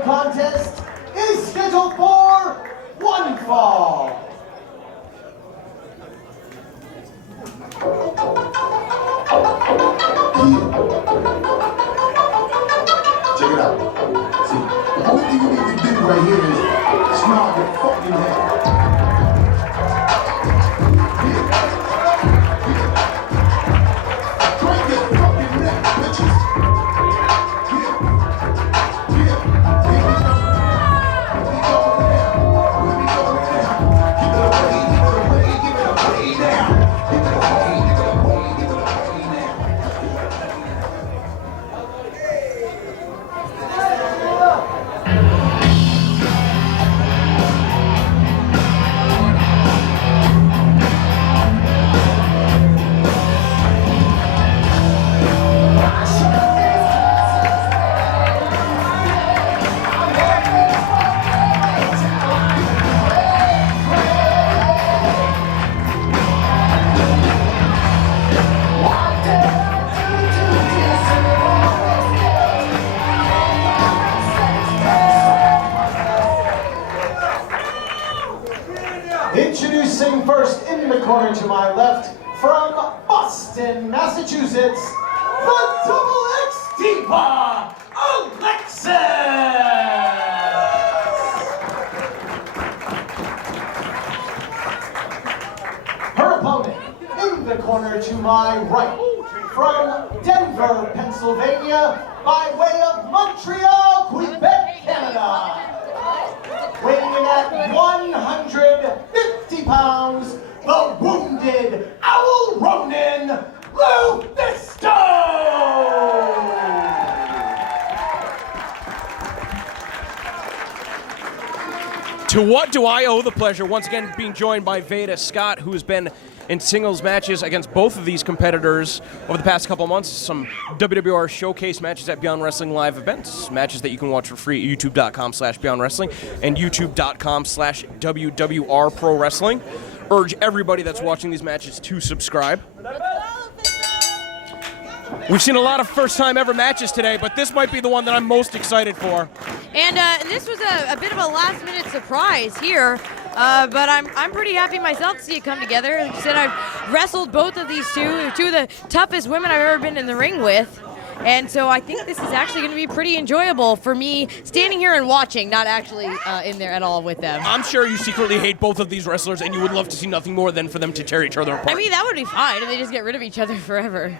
following contest is scheduled for one fall. Check it out. See, the only thing you need to do right here is smile your fucking head. Drink your fucking neck, bitches. Introducing first in the corner to my left, from Boston, Massachusetts, the Double X Diva, Alexxis! Her opponent in the corner to my right, from Denver, Pennsylvania, by way of Montreal, Quebec, Canada. Weighing in at 150 pounds, the wounded Owl Ronin, LuFisto! To what do I owe the pleasure? Once again, being joined by Veda Scott, who has been in singles matches against both of these competitors over the past couple of months. Some WWR showcase matches at Beyond Wrestling live events, matches that you can watch for free at youtube.com/Beyond Wrestling and youtube.com/WWR Pro Wrestling. Urge everybody that's watching these matches to subscribe. We've seen a lot of first-time ever matches today, but this might be the one that I'm most excited for. And this was a bit of a last-minute surprise here, but I'm pretty happy myself to see it come together. Like I said, I've wrestled both of these two of the toughest women I've ever been in the ring with. And so I think this is actually going to be pretty enjoyable for me standing here and watching, not actually in there at all with them. I'm sure you secretly hate both of these wrestlers, and you would love to see nothing more than for them to tear each other apart. I mean, that would be fine if they just get rid of each other forever.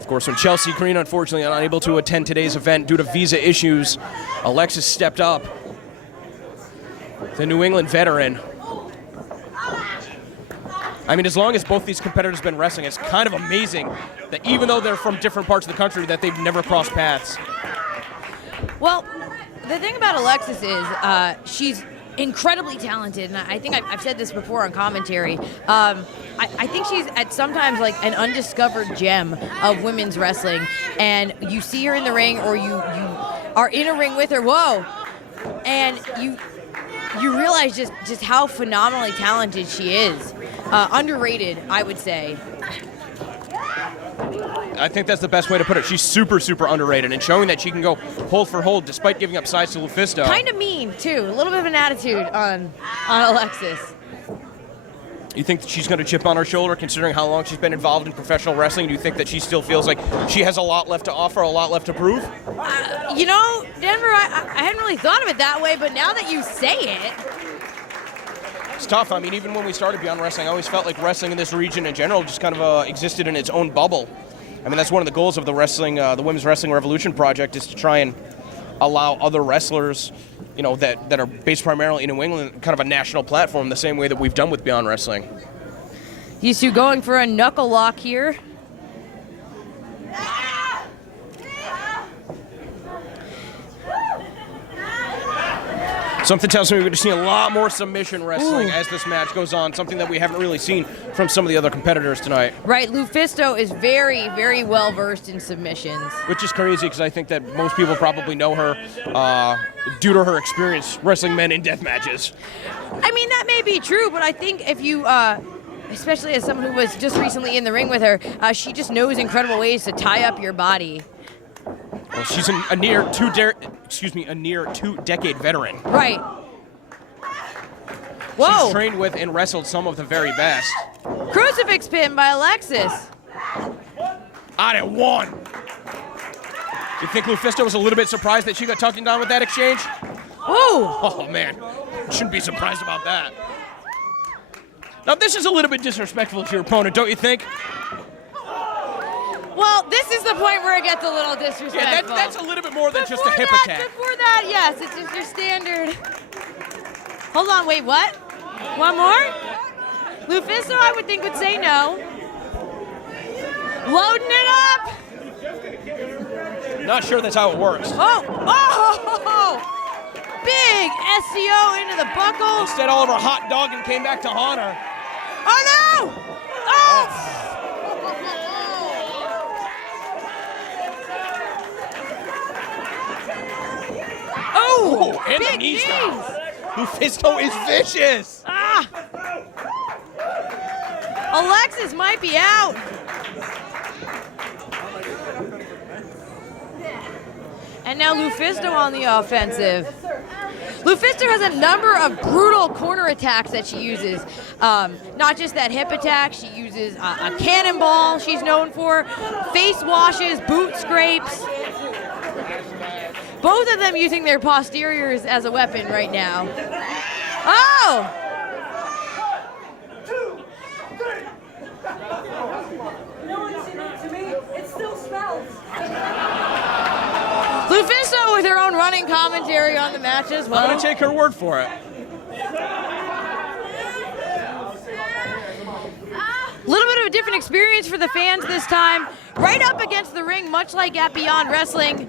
Of course, when Chelsea Green, unfortunately, unable to attend today's event due to visa issues, Alexxis stepped up. The New England veteran. I mean, as long as both these competitors have been wrestling, it's kind of amazing that even though they're from different parts of the country, that they've never crossed paths. Well, the thing about Alexxis is she's incredibly talented, and I think I've said this before on commentary. I think she's at sometimes like an undiscovered gem of women's wrestling, and you see her in the ring, or you are in a ring with her. Whoa! And you realize just how phenomenally talented she is. Underrated, I would say. I think that's the best way to put it. She's super, super underrated, and showing that she can go hold for hold despite giving up size to LuFisto. Kind of mean, too. A little bit of an attitude on Alexxis. You think that she's going to chip on her shoulder, considering how long she's been involved in professional wrestling? Do you think that she still feels like she has a lot left to offer, a lot left to prove? You know, Denver, I hadn't really thought of it that way, but now that you say it... It's tough. I mean, even when we started Beyond Wrestling, I always felt like wrestling in this region in general just kind of existed in its own bubble. I mean, that's one of the goals of the Women's Wrestling Revolution project, is to try and allow other wrestlers, you know, that are based primarily in New England, kind of a national platform, the same way that we've done with Beyond Wrestling. These two going for a knuckle lock here. Something tells me we're going to see a lot more submission wrestling as this match goes on, something that we haven't really seen from some of the other competitors tonight. Right, LuFisto is very, very well versed in submissions. Which is crazy, because I think that most people probably know her due to her experience wrestling men in death matches. I mean, that may be true, but I think if you, especially as someone who was just recently in the ring with her, she just knows incredible ways to tie up your body. Well, she's a near two-decade veteran. Right. Whoa. She's trained with and wrestled some of the very best. Crucifix pin by Alexxis. Out at 1. You think LuFisto was a little bit surprised that she got tucked and down with that exchange? Ooh. Oh, man. Shouldn't be surprised about that. Now, this is a little bit disrespectful to your opponent, don't you think? Well, this is the point where it gets a little disrespectful. Yeah, that's a little bit more than just a hip attack. Before that, yes, it's just your standard. Hold on, wait, what? One more? LuFisto, I would think, would say no. Loading it up. Not sure that's how it works. Oh! Big SCO into the buckle. Instead, Oliver hot dog and came back to haunt her. Oh, no! Oh! Oh! And big the knees. knees. LuFisto is vicious. Ah! Alexxis might be out. And now LuFisto on the offensive. LuFisto has a number of brutal corner attacks that she uses. Not just that hip attack, she uses a cannonball she's known for, face washes, boot scrapes. Both of them using their posteriors as a weapon right now. Oh! No one did it to me. It still smells. LuFisto with her own running commentary on the match as well. I'm going to take her word for it. A little bit of a different experience for the fans this time. Right up against the ring, much like at Beyond Wrestling,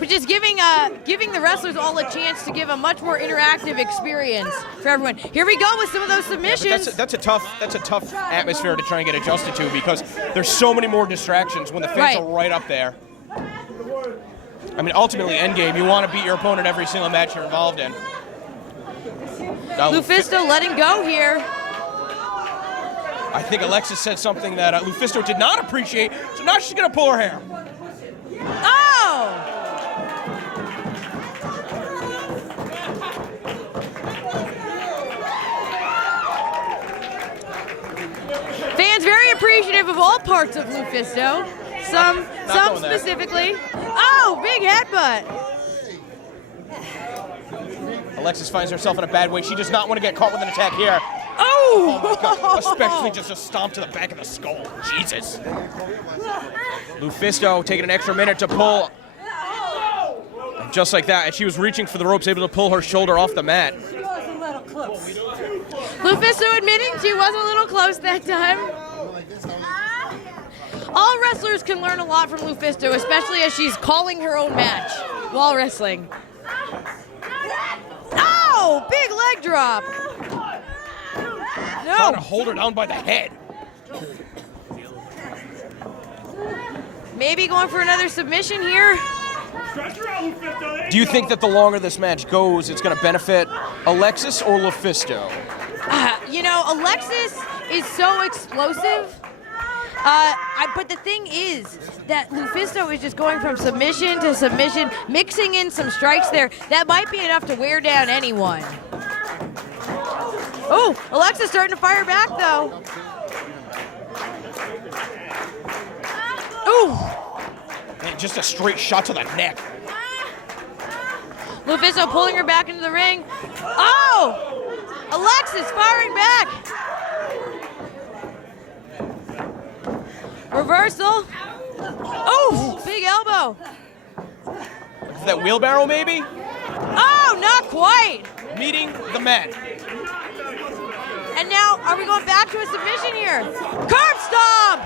which is giving the wrestlers all a chance to give a much more interactive experience for everyone. Here we go with some of those submissions. That's a tough atmosphere to try and get adjusted to because there's so many more distractions when the fans are right up there. I mean, ultimately, endgame, you want to beat your opponent every single match you're involved in. Now, LuFisto letting go here. I think Alexxis said something that LuFisto did not appreciate, so now she's going to pull her hair. Oh! Fans very appreciative of all parts of LuFisto. Some specifically. Oh, big headbutt. Alexxis finds herself in a bad way. She does not want to get caught with an attack here. Oh! Oh my God. Especially just a stomp to the back of the skull. Jesus. LuFisto taking an extra minute to pull. And just like that, and she was reaching for the ropes, able to pull her shoulder off the mat. She was a little close. LuFisto admitting she was a little close that time. All wrestlers can learn a lot from LuFisto, especially as she's calling her own match while wrestling. Oh, big leg drop. Trying to No. hold her down by the head. Maybe going for another submission here. Do you think that the longer this match goes, it's going to benefit Alexxis or LuFisto? Alexxis is so explosive. But the thing is that LuFisto is just going from submission to submission, mixing in some strikes there. That might be enough to wear down anyone. Oh, Alexxis starting to fire back, though. Ooh. And just a straight shot to the neck. LuFisto pulling her back into the ring. Oh! Alexxis firing back. Reversal. Oh, big elbow. Is that wheelbarrow, maybe? Oh, not quite. Meeting the men. And now, are we going back to a submission here? Curb stomp.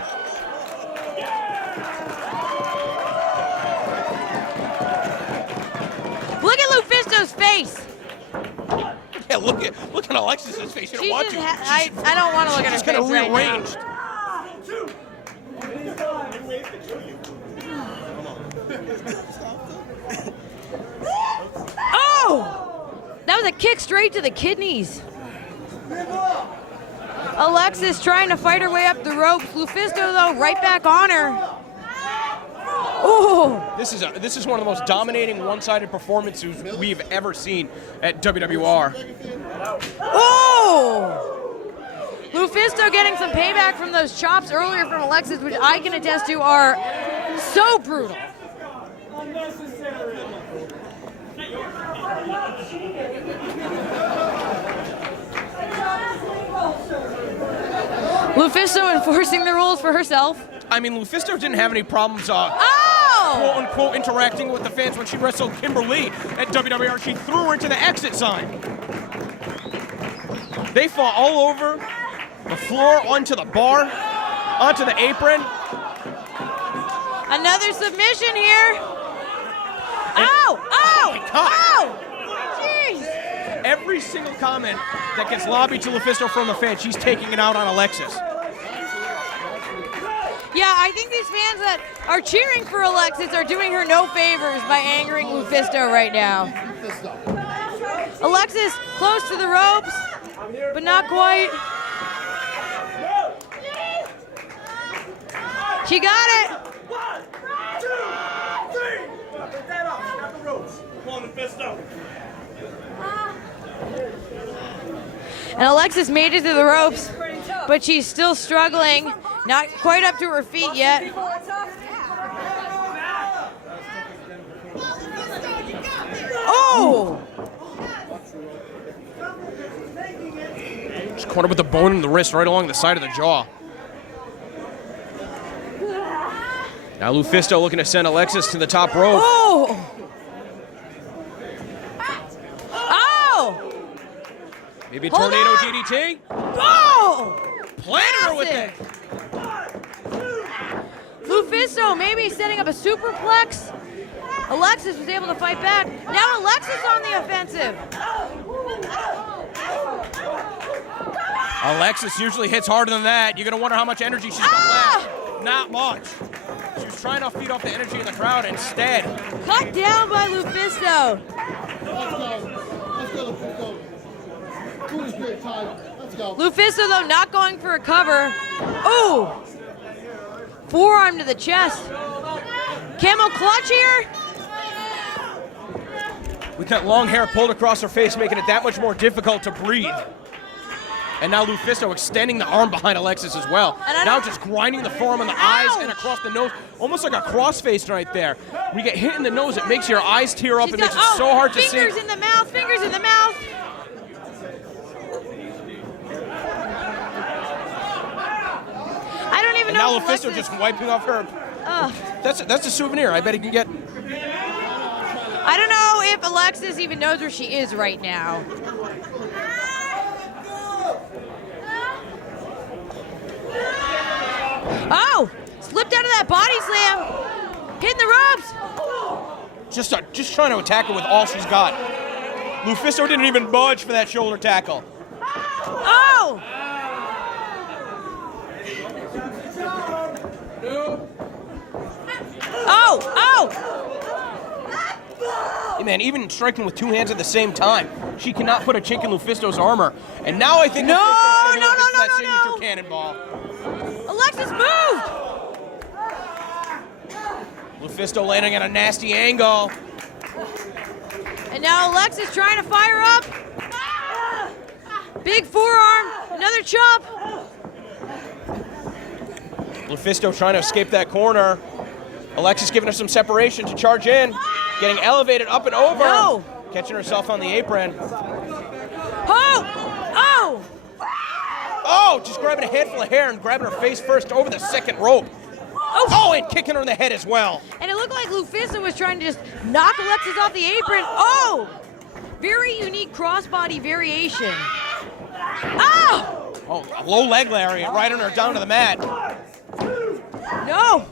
Look at LuFisto's face. Yeah, look at Alexxis' face. You don't want to. I don't want to look at her She's face kind of right rearranged. now. Oh! That was a kick straight to the kidneys. Alexxis trying to fight her way up the ropes. LuFisto, though, right back on her. Ooh. This is one of the most dominating one-sided performances we've ever seen at WWR. Oh! LuFisto getting some payback from those chops earlier from Alexxis, which I can attest to are so brutal. LuFisto enforcing the rules for herself. I mean, LuFisto didn't have any problems, Oh! quote-unquote, interacting with the fans when she wrestled Kimberly at WWR. She threw her into the exit sign. They fought all over the floor, onto the bar, onto the apron. Another submission here. Ow! Ow! my God. Ow! Jeez! Every single comment that gets lobbied to LuFisto from the fans, she's taking it out on Alexxis. Yeah, I think these fans that are cheering for Alexxis are doing her no favors by angering LuFisto right now. Alexxis close to the ropes, but not quite. She got it. 1, 2, 3. Get that off. Got the ropes. Come on, LuFisto. And Alexxis made it to the ropes, but she's still struggling. Not quite up to her feet yet. Oh! She's caught her with the bone in the wrist right along the side of the jaw. Now LuFisto looking to send Alexxis to the top rope. Oh! Oh! Maybe a Hold tornado on. DDT. Oh! Planted her with it. LuFisto maybe setting up a superplex. Alexxis was able to fight back. Now Alexxis on the offensive. Alexxis usually hits harder than that. You're gonna wonder how much energy she's got left. Not much. She was trying to feed off the energy in the crowd instead. Cut down by LuFisto. Let's go, LuFisto. Do this great time. Let's go. LuFisto, though, not going for a cover. Ooh! Forearm to the chest. Camel clutch here. With that long hair pulled across her face, making it that much more difficult to breathe. And now LuFisto extending the arm behind Alexxis as well. Now just grinding the forearm on the eyes and across the nose. Almost like a crossface right there. When you get hit in the nose, it makes your eyes tear up. It makes it so hard to see. Fingers in the mouth, fingers in the mouth. I don't even know. Now LuFisto just wiping off her. That's a souvenir. I bet he can get. I don't know if Alexxis even knows where she is right now. Oh! Slipped out of that body slam. Hitting the ropes. Just trying to attack her with all she's got. LuFisto didn't even budge for that shoulder tackle. Oh! Oh! Oh! Hey man, even striking with two hands at the same time, she cannot put a chink in LuFisto's armor. And now I think No, LuFisto's no, looking for no, that no, signature no. cannonball. Alexxis moved! LuFisto landing at a nasty angle. And now Alexxis trying to fire up. Big forearm, another chop. LuFisto trying to escape that corner. Alexxis giving her some separation to charge in. Getting elevated up and over. No. Catching herself on the apron. Oh! Oh! Oh, just grabbing a handful of hair and grabbing her face first over the second rope. Oh, and kicking her in the head as well. And it looked like LuFisto was trying to just knock Alexxis off the apron. Oh! Very unique crossbody variation. Oh! Oh, low leg lariat right on her down to the mat. No!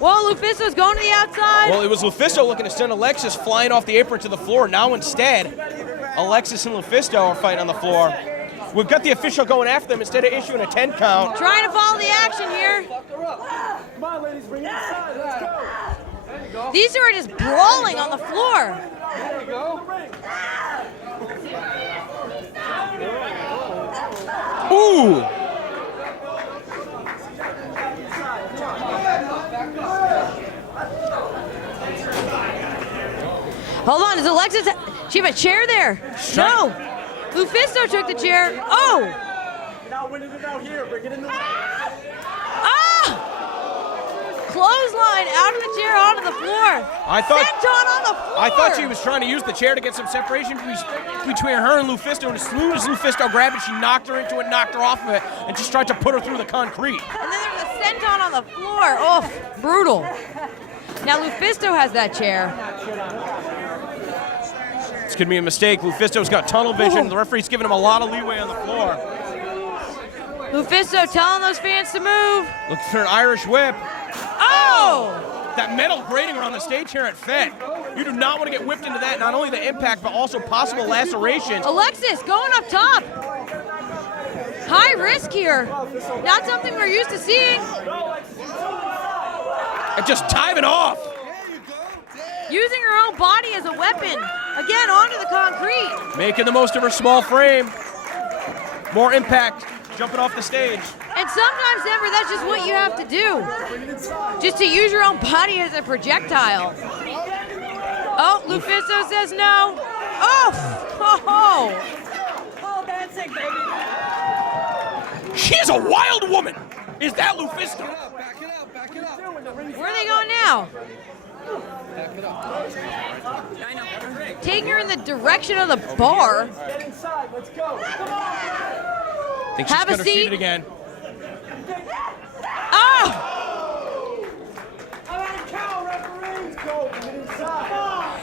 Well, LuFisto's going to the outside. Well, it was LuFisto looking to send Alexxis flying off the apron to the floor. Now instead, Alexxis and LuFisto are fighting on the floor. We've got the official going after them instead of issuing a 10 count. Trying to follow the action here. Come on, ladies, bring it inside. Let's go. There you go. These two are just brawling on the floor. There you go. Ooh! Hold on, does Alexxis, she have a chair there? No. LuFisto took the chair. Oh! Now winning it out here. Bring it in the... Ah! Clothesline out of the chair onto the floor. Senton on the floor. I thought she was trying to use the chair to get some separation between her and LuFisto, and as soon as LuFisto grabbed it, she knocked her into it, knocked her off of it, and just tried to put her through the concrete. And then there was a senton on the floor. Oh, brutal. Now LuFisto has that chair. It's going to be a mistake. LuFisto's got tunnel vision. The referee's giving him a lot of leeway on the floor. LuFisto telling those fans to move. Looking for an Irish whip. Oh! That metal grating around the stage here at Fed. You do not want to get whipped into that. Not only the impact, but also possible lacerations. Alexxis going up top. High risk here. Not something we're used to seeing. And just diving off. Using her own body as a weapon. Again, onto the concrete. Making the most of her small frame. More impact. Jumping off the stage. And sometimes, Denver, that's just what you have to do. Just to use your own body as a projectile. Oh, LuFisto says no. Oh! Oh, dancing, baby. She is a wild woman. Is that LuFisto? Back it up. Where are they going now? Taking her in the direction of the bar. Get inside. Let's go. Come on. I think she's Have a going to see seat. it again. Oh!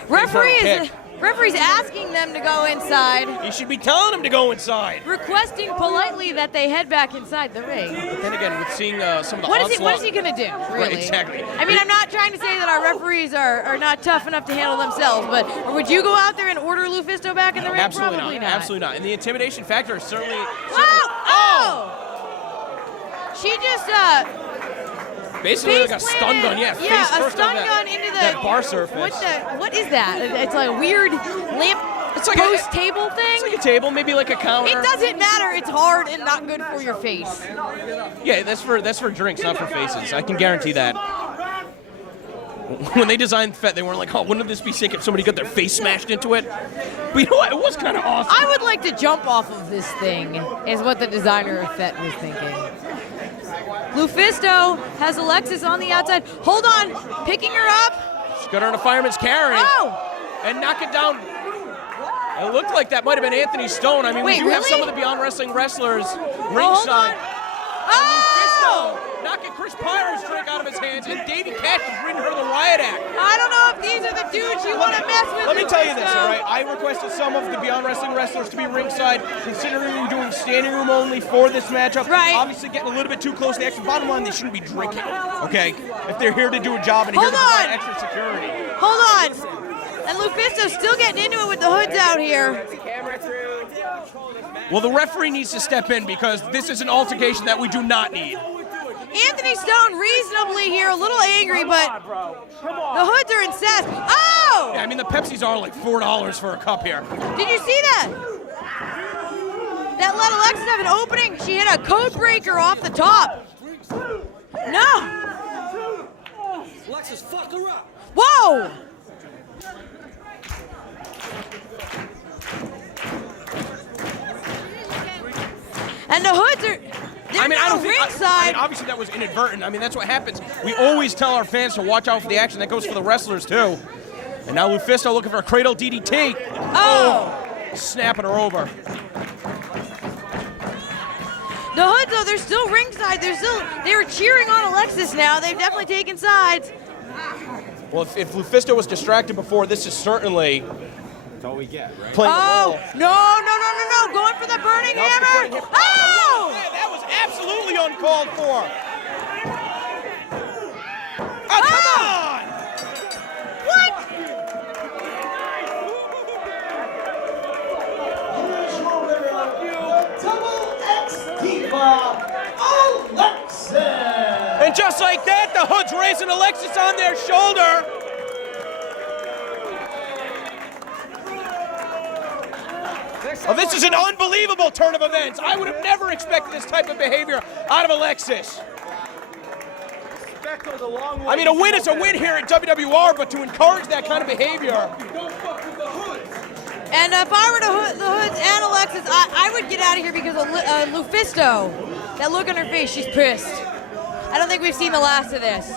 Referee's asking them to go inside. You should be telling them to go inside. Requesting politely that they head back inside the ring. But then again, with seeing some of the What onslaught. is he going to do, really? Right, exactly. I mean, I'm not trying to say that our referees are not tough enough to handle themselves, but would you go out there and order LuFisto back in the ring? Absolutely Probably not. Absolutely not. And the intimidation factor is certainly. Oh! She just Basically like a stun gun, yeah. Yeah, face a first stun on gun into the that bar surface. What is that? It's like a weird lamp post table thing. It's like a table, maybe like a counter. It doesn't matter. It's hard and not good for your face. Yeah, that's for drinks, not for faces. I can guarantee that. When they designed FET, they weren't like, oh, wouldn't this be sick if somebody got their face smashed into it? But you know what? It was kind of awesome. I would like to jump off of this thing, is what the designer of FET was thinking. LuFisto has Alexxis on the outside. Hold on, picking her up. She's got her in a fireman's carry. Oh! And knock it down. It looked like that might have been Anthony Stone. I mean, Wait, we do have really? some of the Beyond Wrestling wrestlers Hold ringside. on. LuFisto Oh! knocking Chris Pyre's drink out of his hands, and Davey Cash is reading her the riot act. I don't know if these are the dudes you want to mess with. Let me tell you this, LuFisto. all right? I requested some of the Beyond Wrestling wrestlers to be ringside, considering we're doing standing room only for this matchup. Right. Obviously getting a little bit too close to the action. Bottom line, they shouldn't be drinking, okay? If they're here to do a job and here Hold to provide on. extra security. Hold on. And LuFisto's still getting into it with the hoods out here. Well, the referee needs to step in because this is an altercation that we do not need. Anthony Stone reasonably here, a little angry, but the hoods are incensed. Oh! Yeah, I mean, the Pepsis are like $4 for a cup here. Did you see that? That let Alexxis have an opening. She hit a code breaker off the top. No. Alexxis, fuck her up. Whoa! And the hoods are... They're now ringside. Obviously that was inadvertent. I mean, that's what happens. We always tell our fans to watch out for the action. That goes for the wrestlers, too. And now LuFisto looking for a cradle DDT. Oh! Snapping her over. The hoods, though, they're still ringside. They were cheering on Alexxis now. They've definitely taken sides. Well, if LuFisto was distracted before, this is certainly... That's all we get, right? Playing Oh! the role. No. Going for the burning hammer. Oh! Man, that was absolutely uncalled for. Oh, come on! What? Here's your winner, the Double X Diva, Alexxis. And just like that, the Hood's raising Alexxis on their shoulder. Oh, this is an unbelievable turn of events. I would have never expected this type of behavior out of Alexxis. Respect goes a long way. I mean, a win is a win here at WWR, but to encourage that kind of behavior. Don't fuck with the hoods. And if I were the Hoods and Alexxis, I would get out of here because of LuFisto. That look on her face, she's pissed. I don't think we've seen the last of this.